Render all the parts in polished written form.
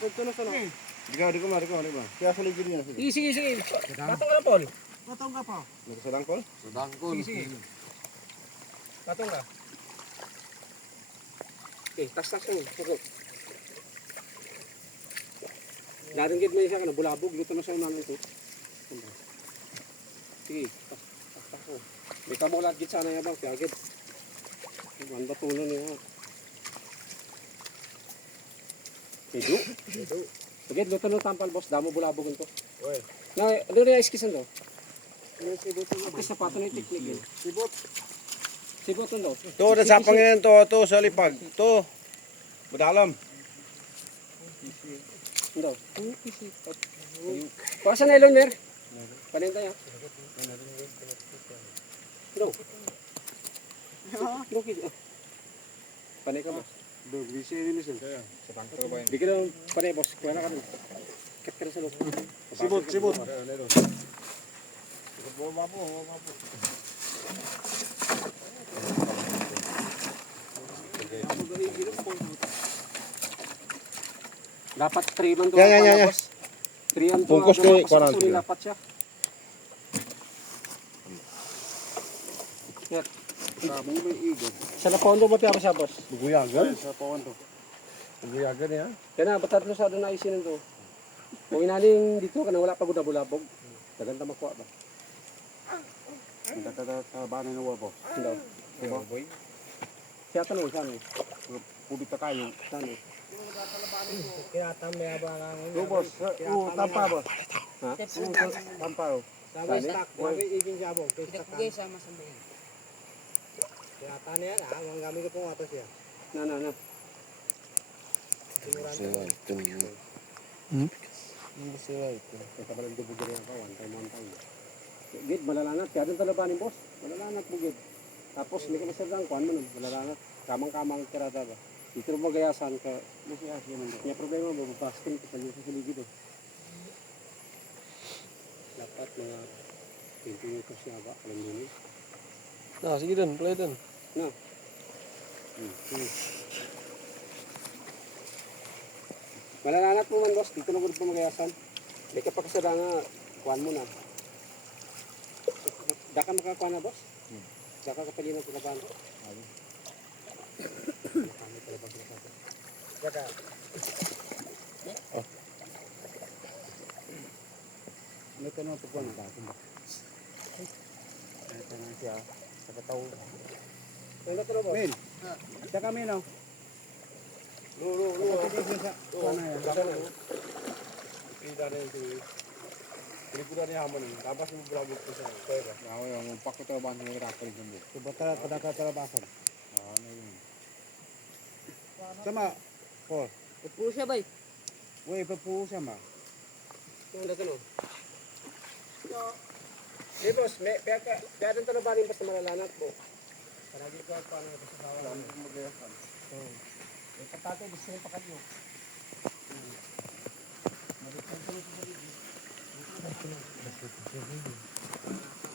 Ito na sana. Di ko ma. Kaya sa ligid niya. Sige. Patong ka na, Paul. Patong ka pa. Nagsadang Paul? Sige. Patong ka. Okay, tas yun. Suko. Naringgit mo yung isa ka na, bulabog. Luto na sa unanan ito. Sige, tas ko. May kamulat git sana yan bang, piyagid. Ang batulan niya. Medyo? Sige, luto na tampal, boss. Damo bulabog ito. Ano rin yung iskisan daw? At sapato na yung teknik yun. Sibot daw. To, nasapang yan to sa lipag. To. Madalam. Daw. Pasa na ilon, Mer. Panin tayo. Daw. Panay ka, boss. Di ka daw panay, boss. Kuha na ka doon. Kat ka na sa loob. Sibot. Dapat 3 man doon. Yan. Boss. 3 man Pungkos ko, parang parang. dapat siya. Yan. Sa napondo mo piya siya, boss. Buguyagan? Sa pawan to. Buguyagan yan. Kaya na, batat mo sa doon na isinin to. Kung inaling dito ka na wala pagod na bulabog. Daganda makuha ba? Ang tatabanan na wabo. Hindi. Boy. Siya tanong, saan eh? Pubit ka kayo. Saan eh? Kinatam may abangan. Boss. Tampa boss. Ha? Tampa. Sabi stock. Sabi iging sabong. Kita ko guys sama sa bayan. Kinata na yan ha. Mga gamit ko pong ato siya. Na. Kita balang dubugin yan pa. One time. Gid, malalangat. Kaya doon talabanin, boss. Malalangat mo, gid. Tapos, hindi ka masadang kuhan mo nun. Malalangat. Kamang-kamang kirata ba? Dito rin magayasan ka. Masiyasya man doon. Kaya problema ba? Basking ka sa siligid eh. Dapat mga 20 minutos siya ba? Alam mo yun. Sige dun. Play dun. Malalangat mo man, boss. Dito na rin pa magayasan. Hindi ka pa kasadang kuhan mo na. Daka makakuha na, boss? Daka kapali na talaban. Baka. May tanong ito po na dati. Ito na siya. Sa kataw. Ano ka na, boss? Min. Siya kami no. Lu. Sana yan. Pida na yung Pilipunan niya haman yun. Tapos mo bulabog ko siya. Pwede. Ako yung pakutarabahan mo nakakalig ng buko. Subata kadakatarabasan. Ano yun. Sama. Paul. Ipo siya bay. Uy, papuho siya ma. Ano ka no? Eh, boss. Kaya doon talabanin basta malalangat mo. Paragi ko paano ito sa sawa. Dami kong magayasan. Eh, patate, gusto rin pa kayo.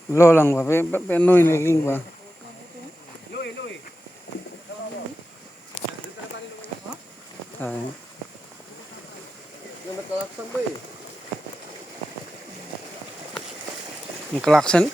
Lo lang ba? Penoy naging ba? Lui. Ay. Yung nagkalaksan ba eh? Yung klakson?